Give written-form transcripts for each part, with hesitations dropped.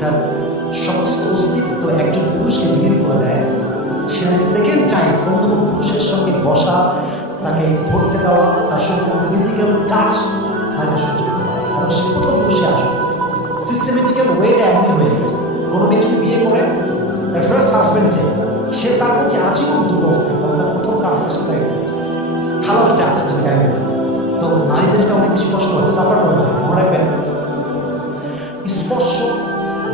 তার সমস্ত অস্তিত্ব একজন পুরুষকে বিলীন করে দেয়, সে সেকেন্ড টাইম অন্য কোনো পুরুষের সঙ্গে বসা, তাকে ধরতে দেওয়া, তার সঙ্গে কোনো ফিজিক্যাল টাচ তাকে সহ্য করে, কারণ সে প্রথম পুরুষে আসবে। সিস্টেমেটিক্যাল ওয়েটা এমনই হয়ে গেছে। কোনো মেয়ে যদি বিয়ে করে, তার ফার্স্ট হাজব্যান্ড যে, সে তার প্রতি আজীবন দুর্বল থাকে, কারণ তার প্রথম কাজটা সে তাই করেছে, হালাল টাচ যেটা গায়ে গেছে। তো নারীদের এটা অনেক বেশি কষ্ট হয়, সাফার করে। মনে রাখবেন, স্পর্শ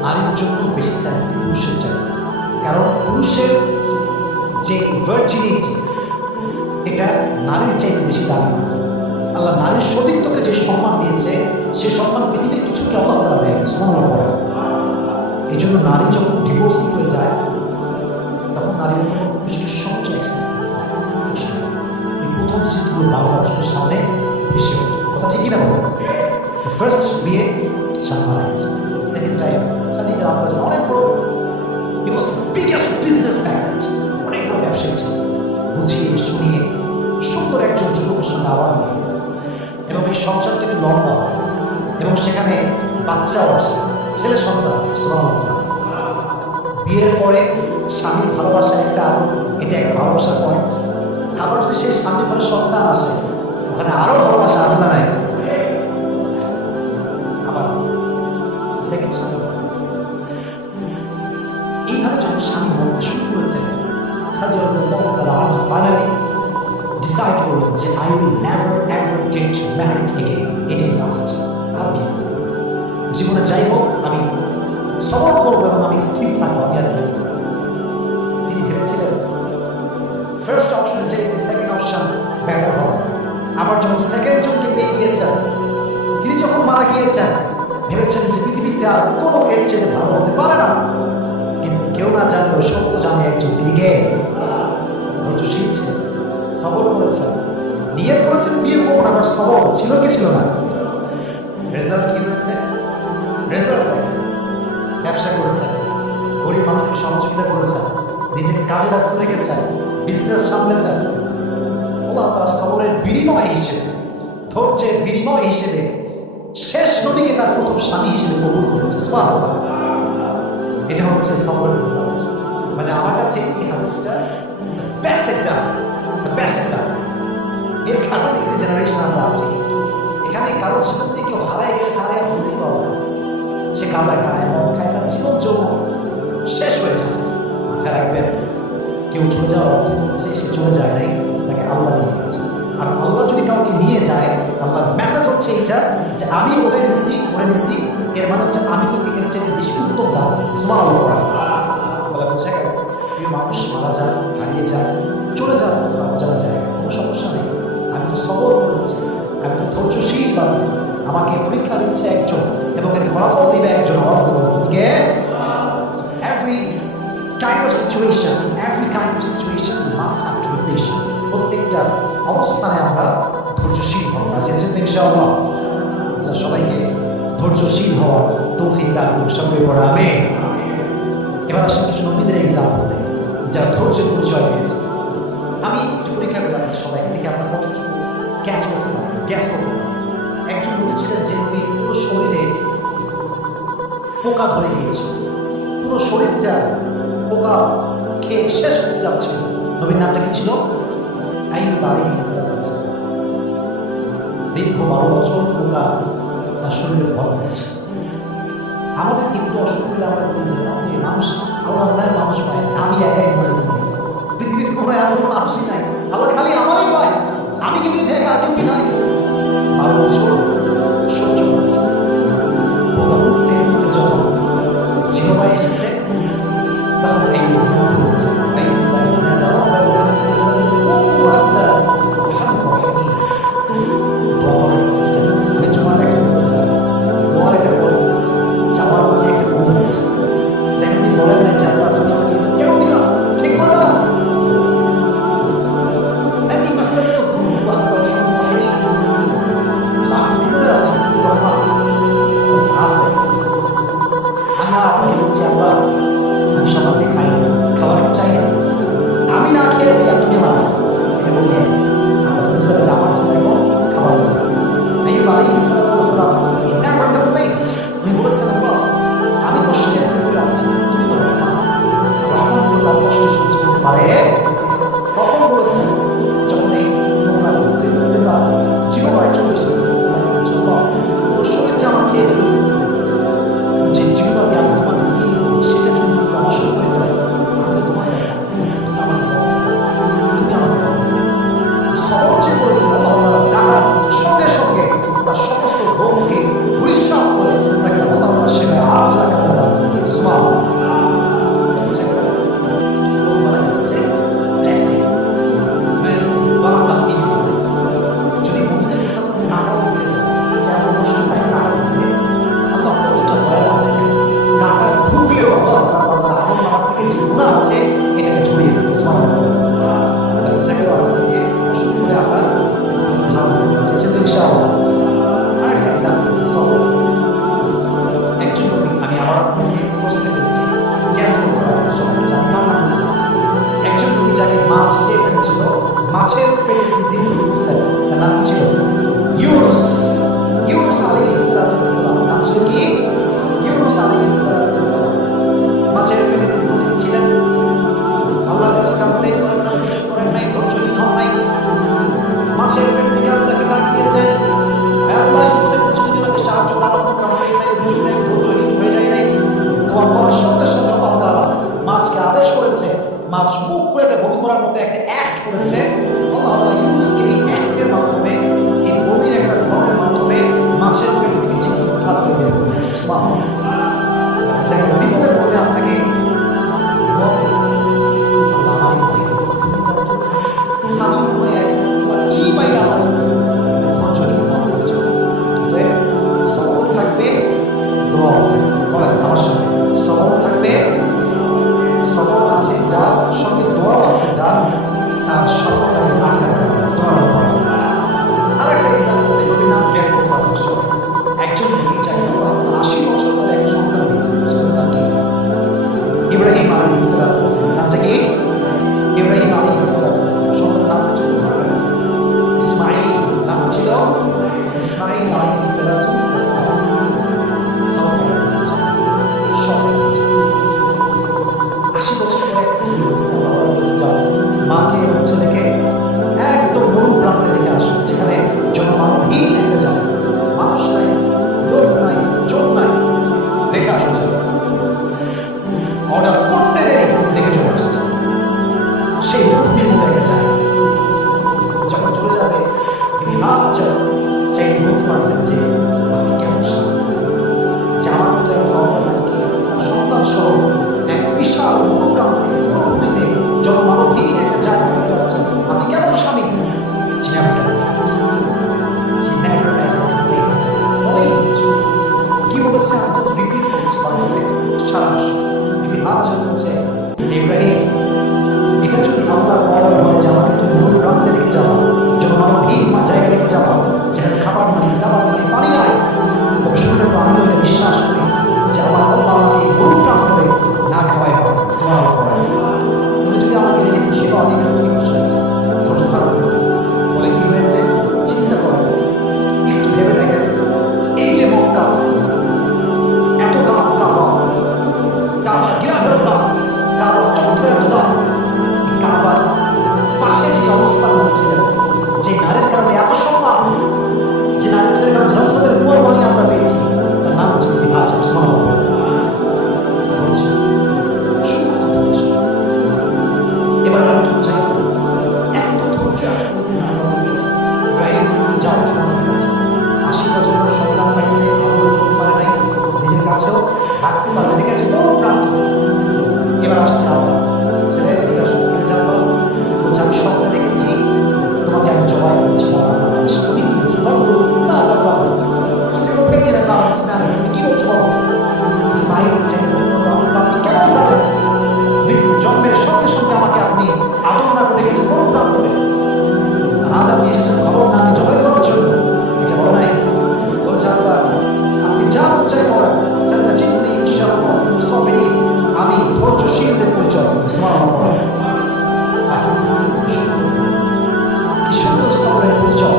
নারীর জন্য বেশি সেন্সিটিভ পুরুষের চাই, কারণ পুরুষের যে ভার্জিনিটি এটা নারীর চাইতে বেশি দামি নয়। আল্লাহ নারীর সতীত্বকে যে সম্মান দিয়েছে, সে সম্মান পৃথিবীর কিছুকে আল্লাহ তারা দেয় সুবহানাল্লাহ পড়ে। এই জন্য নারী যখন ডিভোর্সি হয়ে যায়, তখন নারী অন্য পুরুষকে সবচেয়ে কষ্ট। এই প্রথম স্মৃতিগুলো বাবার চোখের সামনে ভেসে ওঠে। কথা ঠিকই না বলেন? ফার্স্ট বিয়ে স্বামী মারা গেছে, সেকেন্ড টাইম খাদিজা আমরা জানি অনেক বড়, হি ওয়াজ বিগেস্ট বিজনেস ম্যাগনেট, অনেক বড় ব্যবসায়ী ছিল। বুঝিয়ে শুনিয়ে সুন্দর একজন যুবকের সঙ্গে আবার নিয়ে, এবং এই সংসারটা একটু লম্বা হয়, এবং সেখানে বাচ্চাও আসে, ছেলে সন্তান। বিয়ের পরে স্বামীর ভালোবাসার একটা আদর, এটা একটা ভালোবাসার পয়েন্ট। আবার যদি সেই স্বামীর পরে সন্তান আসে, ওখানে আরো ভালোবাসা আসে না নাই? আবার সেকেন্ড স্বামী। এইভাবে যখন স্বামী মরতে শুরু করেছে, ফাইনালি ডিসাইড করলেন যে I will never ever get married again, এটাই লাস্ট। আর কি জীবনে যাই হোক আমি সবর করবো এবং আমি স্থির থাকবো, আমি আর কি। তিনি ভেবেছিলেন ফার্স্ট অপশন যে সেকেন্ড অপশন বেটার হবে। আবার যখন সেকেন্ড জনকে পেয়ে গিয়েছেন, তিনি যখন মারা গিয়েছেন, ভেবেছেন যে পৃথিবীতে আর কোনো এর চেয়ে ভালো হতে পারে না। কিন্তু কেউ না জানলেও সত্য জানে একজন, তিনি কে? ধৈর্যশীল ছিলেন, সবর করেছেন, নিয়ত করেছেন বিয়ে করবো না, আবার সবর ছিল কি ছিল না? রেজাল্ট কি হয়েছে? রেজাল্ট দেখেন, ব্যবসা করেছেন, গরিব মানুষকে সহযোগিতা করেছেন, নিজেকে কাজে ব্যস্ত রেখেছেন, বিজনেস সামলেছেন। আল্লাহ তাআলা সবরের বিনিময় হিসেবে, ধৈর্যের বিনিময় হিসেবে শেষ নবীকে তার প্রথম স্বামী হিসেবে কবুল করেছে। সুবহানাল্লাহ। এটা হচ্ছে সবরের রেজাল্ট। মানে আমার কাছে এই হাদিসটা বেস্ট এক্সাম্পল, বেস্ট এক্সাম্পল। এর কারণে এই যে জেনারেশন আমরা আছি, এখানে কারোর জীবন থেকে কেউ হারাই গেলে তার আর বুঝেই পাওয়া যায়। সে গাঁজা খায়, মদ খায়, তার জীবন যৌবন শেষ হয়ে যায়। মাথায় রাখবেন, কেউ চলে যাওয়ার অর্থ হচ্ছে সে চলে যায় নাই, তাকে আল্লাহ নিয়ে গেছে। আর আল্লাহ যদি কাউকে নিয়ে যায়, আল্লাহর মেসেজ হচ্ছে এইটা যে আমি ওদের নিছি, ওরে নিছি, এর মানে হচ্ছে আমি তোকে এর চাইতে বেশি উত্তম দাম। সুবহানাল্লাহ। বলে বোঝা গেল, প্রিয় মানুষ মারা যান, হারিয়ে যান, চলে যান তো অজানা জায়গায়, কোনো সমস্যা নেই। আমি তো সবর করেছি, আমি তো ধৈর্যশীল মানুষ, আমাকে পরীক্ষা দিচ্ছে একজন এবং এর ফলাফল দিবে একজন। আওয়াজ দেবো দিকে। Every type of situation, every kind of situation you must have to be patient. প্রত্যেকটা অবস্থানে আমরা ধৈর্যশীল হব। রাজি আছেন ইনশাআল্লাহ? আল্লাহ সবাইকে ধৈর্যশীল হওয়ার তৌফিক দান করুন। সঙ্গে পড়া আমিন। এবার আসেন কিছু নবীদের এক্সাম্পল দেয় যারা ধৈর্যের পরিচয় দিয়েছে। আমি একটু পরীক্ষা করে রাখি সবাইকে, দেখি আপনারা কতটুকু ক্যাচ করতে পারেন, গ্যাস করতে পারেন। একজন নবী ছিলেন যে নবীর পুরো শরীরে পোকা ধরে গিয়েছিল, পুরো শরীরটা পোকা খেয়ে শেষ করতে যাচ্ছিল। নবীর নামটা কি ছিল? আইয়ুব আলাইহিস সালাম। দীর্ঘ 12 বছর পোকা তার শরীরে ভরা হয়েছে। আমাদের একটু অসুখ হলে আমরা বলি যে মানুষ, আল্লাহ মানুষ পায়, আমি একাই করে দেবো, পৃথিবীতে কোনো এমন মানুষই নাই, আল্লাহ খালি আমারই পায়, আমি কিন্তু থেকে আর কেউ নাই। 12 বছর সহ্য করেছে। পোকা উঠতে উঠতে যখন জিহ্বায় এসেছে, তখন বলেছে বলেন না যে আল্লাহ তুমি আমাকে কেন দিলাম, ঠিক করে দাও। আমি সকাল থেকে খাই না, খাবার চাই না, আমি না খেয়েছি আর তুমি মারা এটা বললে আমরা বুঝতে পারছি আমার ছেলে খাবার দরকার। আইয়ুব আলাইহিস সালাম উনি বলেছেন আমি কষ্টে প্রশ্ন ফেলেছি, গ্যাস করতে পারবো সবাইকে জানি কান্না করে যাচ্ছে। একজন নবী যাকে মাছ খেয়ে ফেলেছিল, মাছের পেটে তিনি দীর্ঘদিন ছিলেন, তার নাম কি ছিল? ইউনুস। ইউনুস আলাইহিস সালাম নাম ছিল কি? ইউনুস আলাইহিস সালাম। মাছের পেটে দীর্ঘদিন ছিলেন, আল্লাহর কাছে কমপ্লেইন করেন না, কিছু করেন নাই, ধৈর্যহীন হন নাই। মাছের পেট থেকে আল্লাহকে ডাক দিয়েছেন, আল্লাহ বিপদে পড়ছি, যদি আমাকে সাহায্য করার কোনো কমপ্লেইন নাই, অভিযোগ নাই, ধৈর্যহীন হয়ে যায় নাই। দোয়া করার সঙ্গে সঙ্গে আল্লাহ তাআলা মাছকে আদেশ করেছে, মাছ মুখ করে একটা বমি করার মতো একটা অ্যাক্ট করেছে। আল্লাহ তাআলা ইউনুসকে এই অ্যাক্টের মাধ্যমে, এই বমির একটা ধরনের মাধ্যমে মাছের পেট থেকে জীবন উদ্ধার করে দেবেন। সুবহানাল্লাহ। বিপদে পড়লে আপনাকে দোয়া করতে হবে, আল্লাহ আমারই ভয়, তুমি দাও তো, আমি ভয় কি পাই আমার ধৈর্যহীন হওয়ার প্রয়োজন। অতএব সবর থাকবে, দোয়াও থাকবে। বলেন আমার সঙ্গে, সবর থাকবে, সবর আছে যার সঙ্গে দোয়াও আছে যার, তার সফলতাকে আটকাতে পারবে না। সুবহানাল্লাহ। আরেকটা এক্সাম্পল দেখুন, নাম গ্যাস করতে হবে সবাই। একজন নবী চাই আল্লাহ তাআলা 80 বছর পরে একটা সন্তান দিয়েছেন, সেটার নাম কি? ইব্রাহিম আলাইহিস সালাম। নামটা কি? ইব্রাহিম আলাইহিস সালাম। সন্তানের নাম কিছু বলবেন? ইসমাঈল। নাম কি ছিল? ইসমাঈল আলাইহিস সালাম। সব 80 বছর পরে একটা ছেলে হয়েছে, বাবা বলছে যাও মাকে এবং ছেলেকে একদম মরু প্রান্তে রেখে আসো, যেখানে জনমানবহীন একটা জায়গা, মানুষ নাই, লোক নাই, চোখ নাই, রেখে আসো। অর্ডার করতে দেরি রেখে চলে আসছে সেই মরুভূমির মতো একটা জায়গা। যখন চলে যাবে তিনি ভাবছেন, চাইলে বলতে পারতেন যে আমি কেমন স্বামী, যে আমার মতো একজন অপরাধীকে তার সন্তান সহ এক বিশাল মরুপ্রান্তে, মরুভূমিতে জনমানবহীন একটা জায়গা রেখে যাচ্ছেন, আপনি কেমন স্বামী? She never complained. She never ever complained. বলেই কিছু কি বলেছে, আমি জাস্ট রিপিট করছি বাংলাতে সারাংশ। তিনি ভাবছেন হচ্ছে, ইব্রাহিম এটা যদি আল্লাহর অর্ডার হয় যে আমাকে তুমি মরু প্রান্তে রেখে যাওয়া, জনমানবহীন জায়গা রেখে যাওয়া, যেখানে খাবার নাই, দাবার নাই, পানি নাই, তবে শুনে আমি এটা বিশ্বাস করি যে আমার আল্লাহ আমাকে মরু প্রান্তরে না খাওয়াই পারে। সুবহানাল্লাহ। তুমি যদি আমাকে রেখে খুশি হও, আমি এখানে খুশি আছি, ধৈর্য ধারণ করেছি। ফলে কি হয়েছে চিন্তা করেন, একটু ভেবে দেখেন, এই যে মক্কা, এত দাম কাবা, কাবা গিলাফের দাম, কাবার চন্দ্র এত দাম, কাবার পাশে যে অবস্থান হয়েছিলেন, যে নারীর কারণে এত সম্মান, যে নারীর ছেলের কারণে জমজমের কোরবানি আমরা পেয়েছি, তার নাম হচ্ছে বিভাজন। সুবহানাল্লাহ। ধৈর্য, শুধুমাত্র ধৈর্য। এবার একটু চাই, এত ধৈর্য ইব্রাহিম যাও সন্তান কাছে 80 বছর পর সন্তান পাইছে, আনন্দ করতে পারে নাই, নিজের কাছেও রাখতে পারবে, এদিকে আছে বহু প্রান্ত। এবার আসছে আল্লাহ, ছেলে এদিকে সঙ্গে যাবো, বলছে আমি স্বপ্ন দেখেছি তোমাকে আমি জবাই করছি। তুমি কি বলছো? তুমি কি বলছো? ইসমাঈল আপনি কেন জানেন? জন্মের সঙ্গে সঙ্গে আমাকে আপনি আদর না করে গেছেন বড় প্রান্তরে, আর আজ আপনি এসেছেন খবর না নিয়ে জবাই করার জন্য। এটা বলে নাই, বলছে আল্লাহ আপনি যা চাই করেন, আমি ধৈর্যশীলদের পরিচয়। কি সুন্দর স্তবরের পরিচয়।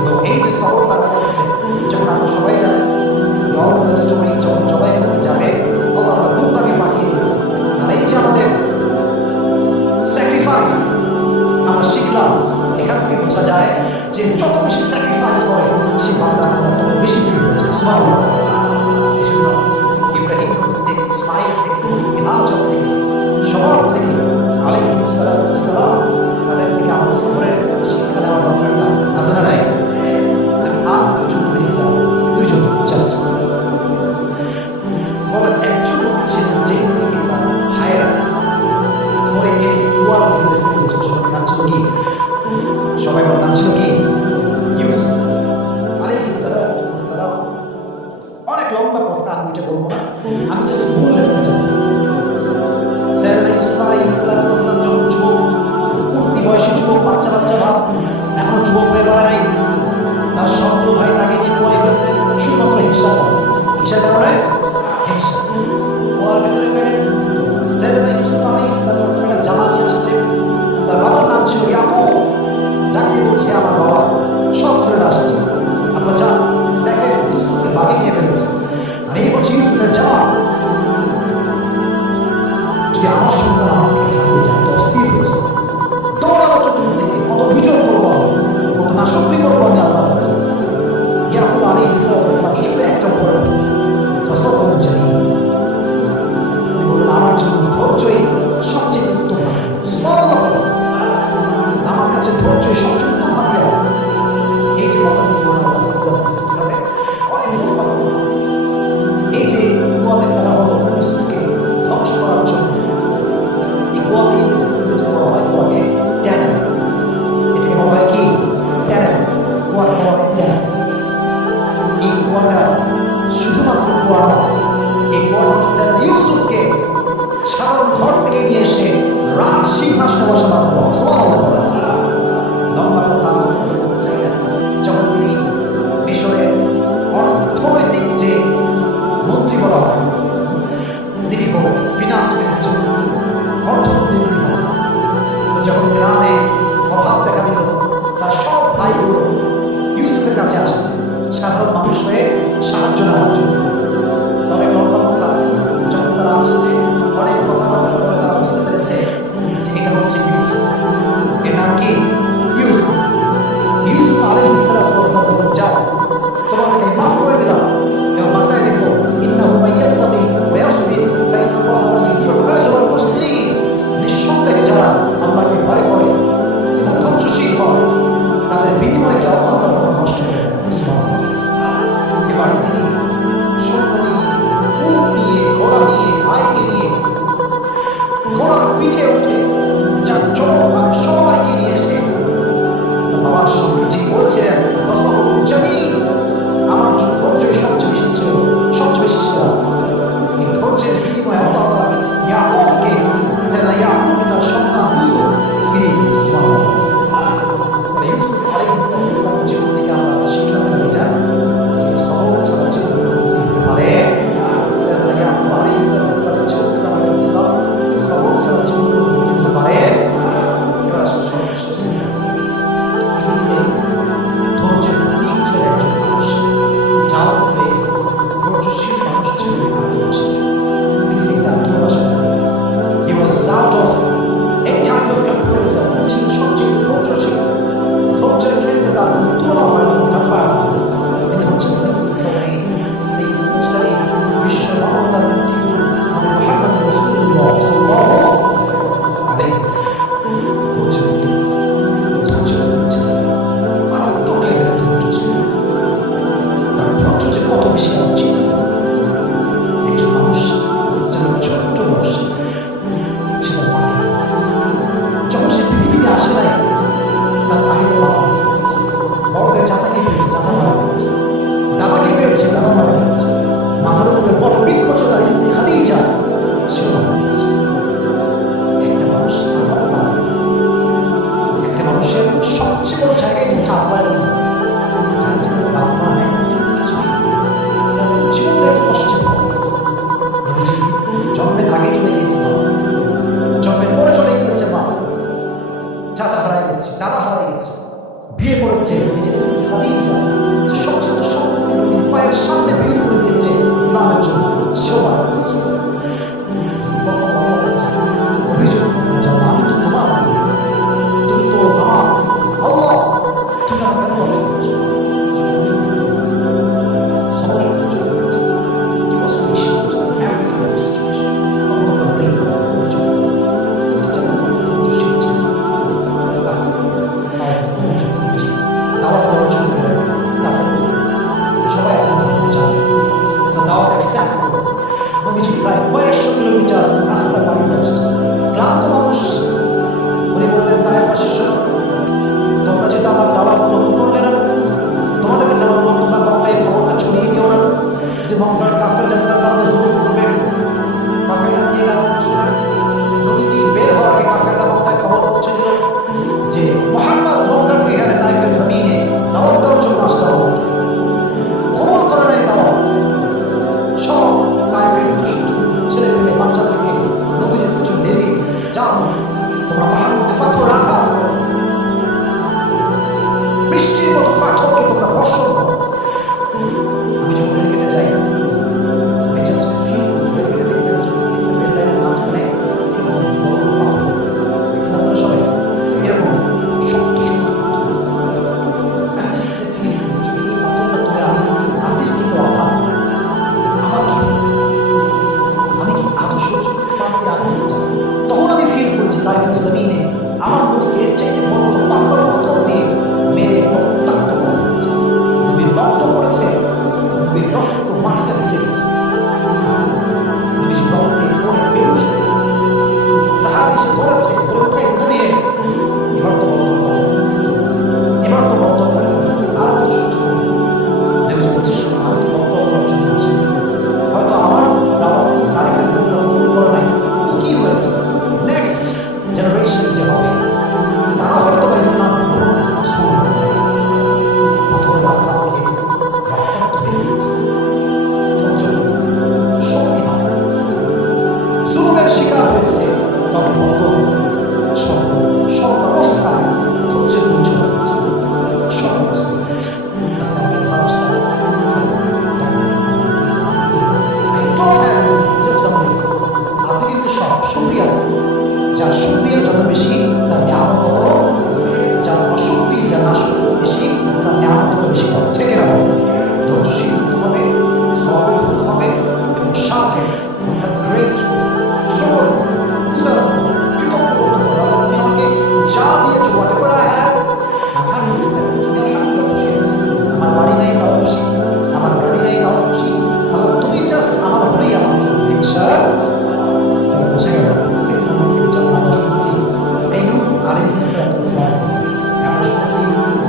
এবং এই যে স্তবর তারা করেছে, যখন আমরা সবাই জানেন স্টোরি, যখন জবাই করতে যাবে আল্লাহ দুম্বাকে পাঠিয়ে দিয়েছে। আর এই যে আমাদের স্যাক্রিফাইস আমরা শিখলাম, এখান থেকে বোঝা যায় যে যত বেশি স্যাক্রিফাইস করে সে বান্দা আল্লাহ তত বেশি প্রিয় হয়ে যায়। সুবহানাল্লাহ। এই জন্য ইব্রাহিম থেকে, ইসমাঈল থেকে, হাজার থেকে, সবার থেকে আলাইহিস সালাতু ওয়াস সালাম, তাদের থেকে আমাদের সবরের শিক্ষা নেওয়ার দরকারটা আছে না নাই? আমি আর দুজন জাস্ট বলেন, একজন লোক ছিলেন যে নবীকে তার ভাইয়েরা ধরে এনে কুয়ার ভিতরে ফেলে দিয়েছিল, সেটার নাম ছিল কি? সবাই বলার নাম ছিল কি? ইউসুফ আলাইহিস সালাতু ওয়াস সালাম। অনেক লম্বা কথা, আমি এটা বলবো না, আমি জাস্ট মূল লেসনটা বলবো। সাইয়েদনা ইউসুফ আলাইহিস সালাতু ওয়াস সালাম যখন যুবক, উঠতি বয়সী যুবক, বাচ্চা ভাব, এখনো যুবক হয়ে পারে নাই, তার সবগুলো ভাই তাকে নিয়ে কুয়ায় ফেলছে শুধুমাত্র হিংসার কারণে। কিসের কারণে? হিংসা। কুয়ার ভেতরে ফেলে সাইয়েদনা ইউসুফ আলাইহিস সালাম একটা জামা নিয়ে আসছে। তার বাবার নাম ছিল ইয়াকুব। ডাকতে বলছে, আমার বাবা, সব ছেলেরা আসছে, আব্বা যান দেখেন ইউসুফকে বাগে নিয়ে ফেলেছে। আর এই বলছে ইউসুফের জামা, যদি আমার সন্তান আমার থেকে হারিয়ে যায় তো অস্থির হয়ে যাবে, দৌড়ানো চতুর্থ থেকে কত বিজয় করবো আমি, কত নাশকরি করবো আমি আল্লাহর কাছে। ইয়াকুব আলাইহিস সালাম শুধু একটা বলেন, ফসল জানি আমার জন্য ধৈর্যই সবচেয়ে উত্তম হাতিয়ার। আমার কাছে ধৈর্যই সবচেয়ে উত্তম হাতিয়ার। এই যে কথা তিনি বলেন কিভাবে অনেক বড় কথা। এই যে কুয়াতে ফেলা হলো ইউসুফকে ধ্বংস করার জন্য, এই কুয়াতে ইংরেজিতে বলা হয় কুয়াকে ট্যানেল। এটাকে বলা হয় কি? ট্যানেল। কুয়াকে বলা হয় ট্যানেল। এই কুয়াটা শুধুমাত্র কুয়া নয়, এই কুয়াটা হচ্ছে ইউসুফকে সাধারণ ঘর থেকে নিয়ে এসে রাজ সিংহাসনে বসাবার লম্বা কথা আমরা বলতে চাই না। যখন তিনি মিশরের অর্থনৈতিক যে মন্ত্রী বলা হয় তিনি হলেন ফিনান্স মিনিস্টার, অর্থমন্ত্রী তিনি হলেন। তো যখন গ্রামে অভাব দেখা দিল, তার সব ভাইগুলো ইউসুফের কাছে আসছে সাধারণ মানুষ হয়ে সাহায্য নেওয়ার জন্য। অনেক লম্বা কথা, যখন তারা আসছে অনেক কথাবার্তা করে তারা বুঝতে পেরেছে যে এটা হচ্ছে ইউসুফ। এর নাম কি? ইউসুফ। ইউসুফ আলাইহিস সালাম বললেন, যাও তোমাদেরকে মাফ করে দিলাম, এবং মাথায় রেখো ইন্নাহু মাইয়াত্তাকি ওয়া ইয়াসবির ফাইন্নাল্লাহা লা ইউযিউ আজরাল মুহসিনিন। নিঃসন্দেহে যারা আল্লাহকে ভয় করে এবং ধৈর্যশীল হয় তাদের বিনিময়কে আল্লাহ তাআলা নষ্ট করে দেন। এবার তিনি সৈন্য নিয়ে, উট নিয়ে, ঘোড়া নিয়ে, ভাইকে নিয়ে, ঘোড়ার পিঠে উঠে যার চমক মানে সবাইকে নিয়ে এসে বাবার সঙ্গে যে বলছিলেন আমার জন্য ধৈর্যই সবচেয়ে বেশি ছিল, সবচেয়ে বেশি ছিল। এই ধৈর্যের বিনিময়ে আল্লাহ তাআলা ইয়াকুবকে, সাইয়েদনা ইয়াকুবকে তার সন্তান ইউসুফ ফিরিয়ে দিয়েছে। সুবহানাল্লাহ। তাহলে ইউসুফ আলাইহিস সালামের জীবন থেকে আমরা শিক্ষা পেলাম এটা, যে সবর ছাড়া জীবন হতে পারে। সাইয়েদনা ইয়াকুব আলাইহিস সালামের জীবন থেকে আমরা বুঝলাম সবর ছাড়া জীবন হতে পারে। এবার আসলে সর্বশেষ পৃথিবীতে ধৈর্যের প্রতীক ছিলেন একজন মানুষ, যার উপরে ধৈর্যশীল মানুষ ছিলেন আত্মবাসী। পৃথিবীতে আর কেউ আসে না। He was out of any kind of comparison. তিনি ছিলেন সবচেয়ে ধৈর্যশীল। ধৈর্যের ক্ষেত্রে তার তুলনা হয় না, কম্পায়ার হয় না। তিনি হচ্ছেন সাইয়্যিদুল কাওনাইন, সাইয়্যিদুল মুরসালিন, বিশ্ব মানবতার উত্থিত নবী মুহাম্মদ রাসূলুল্লাহ সাল্লাল্লাহু আলাইহি ওয়াসাল্লাম। ধৈর্যের প্রতীক, ধৈর্যের প্রতীক ছিলেন। মারাত্মক লেভেলের ধৈর্য ছিল। তার ধৈর্য যে কত বেশি আমরা চিন্তা করতে পারি। একজন মানুষ যেন ছোট্ট বয়সে সে তার মাকে হারিয়েছে। যখন সে পৃথিবীতে আসে নাই তার আগে তো বাবা মারা গেছে, বড় হয়ে চাচাকে পেয়েছে, চাচা মারা গেছে, দাদাকে পেয়েছে, দাদা মারা গেছে, মাথার উপরে বট বৃক্ষ ছিল তার স্ত্রী খাদিজা, সেও মারা গেছে। একটা মানুষ তার বাবা মারা গেল। একটা মানুষের সবচেয়ে বড় জায়গায় হচ্ছে আব্বার মধ্যে, যার জীবনে বাবা মা নেই, তার জীবনে কিছু নেই, তার জীবনটা একটু কষ্টের। নবীজি জন্মের আগে চলে গিয়েছে মা, জন্মের পরে চলে গিয়েছে মা, চাচা হারাই গেছে, দাদা হারাই গেছে, বিয়ে করেছে নিজের স্ত্রী খাদিজা, যে সমস্ত সম্পত্তি নবীর পায়ের সামনে বিলীন করে দিয়েছে ইসলামের জন্য, সেও মারা গেছে। তখন আল্লাহ বলছে, অভিযোগ করবে যে আল্লাহ, আমি তো তোমার নবী, তুমি তো আমার আল্লাহ, তুমি আমার কেন নষ্ট করছো? সবার অভিযোগ করেছে। He was patient in every kind of situation. কখনো complain করে না, অভিযোগ করে না। প্রতিটার মধ্যে ধৈর্যশীল ছিলেন। দাওয়াত দেওয়ার জন্য সবাই আপনার চান দাওয়াত অ্যাকসেপ্ট করবে। নবীজি প্রায় কয়েকশো কিলোমিটার রাস্তা বাড়িতে আসছে, ক্লান্ত মানুষ। উনি বললেন, তাই পাশে শোনো, তোমরা যেহেতু আমার দাওয়াত গ্রহণ করলে না, তোমাদের কাছে আমার তোমরা মক্কায় খবরটা ছড়িয়ে দিও না। যদি মক্কার কাফের যাত্রা আমাদের জরুর করবে, কাফেররা কে গান শুনে। নবীজি বের হওয়ার আগে কাফেররা মক্কায় খবর পৌঁছে দিল যে মুহাম্মদ মক্কার থেকে এখানে তাইফের জমিনে দাওয়াত দেওয়ার জন্য আসছে। কবুল করে নাই দাওয়াত। সব তাইফের দুষ্ট ছেলে সহ্য করতে পারবো এই আগুনটা। তখন আমি ফিল করেছি লাইফের জমিনে আমার নবীকে চাইতে বড় বড় পাথর দিয়ে মেরে রক্তাক্ত করা হয়েছে। নবীর রক্ত পড়েছে, নবীর রক্ত মাটিটা ভিজে গেছে, নবীর রক্তে পড়ে বেরোশ হয়ে গেছে। সাহাবী এসে ধরেছে, ধরে উঠাইছে, নবী এবার তো বন্ধ করো, এবার তো বন্ধ করে ফেলো, আর কত সহ্য করবো। নবীজি বলছে, শোনো, আমি তো বন্ধ করার জন্য আছি, হয়তো আমার দাওয়াত তারিফের লোকটা কবুল করে নাই, তো কি হয়েছে, নেক্সট জেনারেশন যে হবে তারা হয়তো বা ইসলাম পাথরের আঘাত খেয়ে রক্তাক্ত হয়ে গেছে। শক্তি না জুলুমের শিকার হয়েছে, তখন মতো সর্বাবস্থায় ধৈর্যের পরিচয় হয়েছে, সর্বাবস্থায় হয়েছে। আজকে আমাকে মানুষটা আছে কিন্তু সব সুক্রিয়া, যার সুক্রিয়া যত বেশি তার নিয়ামত তত, যার অসুক্রিয়া যার নাশক্রিয়া তত বেশি তার নিয়ামত তত বেশি পাবে। ঠিক না? ধৈর্যশীল হতে হবে, সবর হতে হবে এবং শাকের গ্রেট সকল উদাহরণ কৃতজ্ঞ হতে হবে। আল্লাহ তুমি আমাকে যা দিয়েছো, হোয়াট এভার আই হ্যাভ, আলহামদুলিল্লাহ, তুমি আলহামদুলিল্লাহ খুশি আছি। আমার বাড়ি নাই তাও খুশি, আমার গাড়ি নাই তাও খুশি, আল্লাহ তুমি জাস্ট আমার হলেই আমার জন্য ইনশাআল্লাহ। বুঝে গেল? আমরা শুনছি আইয়ুব আলাইহিস সালাম, আমরা শুনছি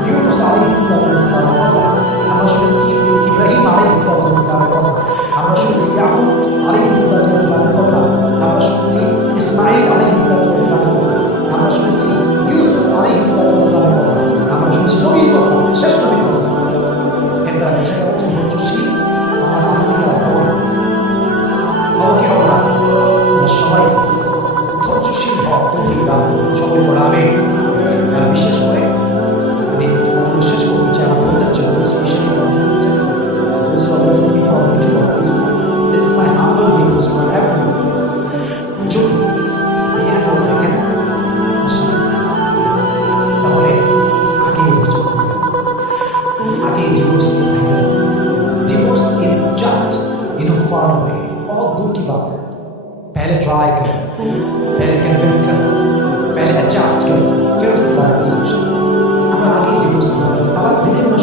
ইউনুস আলাইহিস সালামের কথা, আমরা শুনছি ইব্রাহিম আলাইহিস সালামের কথা, আমরা শুনছি ইয়াকুব আলাইহিস সালামের কথা, আমরা শুনছি ইসমাঈল আলাইহিস সালামের কথা, আমরা শুনছি ইউসুফ আলাইহিস সালামের কথা, আমরা শুনছি নবীর কথা, শেষ নবীর কথা। এর দ্বারা বুঝে গেল যে ধৈর্যশীল আমরা আজ থেকে আর হবো না, হবো কি হবো না, সবাই ধৈর্যশীল হওয়ার তৌফিক দান সকলে বলে আমিন। আর বিশেষ করে আমি তোমাদের বিশ্বাস করতে চাই আমার বন্ধুর জন্য, specially for my sisters, those who are listening from YouTube or Facebook, this is my humble request for everyone. যদি বিয়ের পরে দেখেন তাহলে আগেই অভিযোগ, আগেই ডিভোর্স নিয়ে, divorce is just far away, बहुत दूर की बात है। पहले ट्राई करो, पहले कन्विंस करो, पहले एडजस्ट करो, फिर उसके बारे में सोचो। আমরা আগেই ডিভোর্স নিয়ে তালাক দিলে কোনো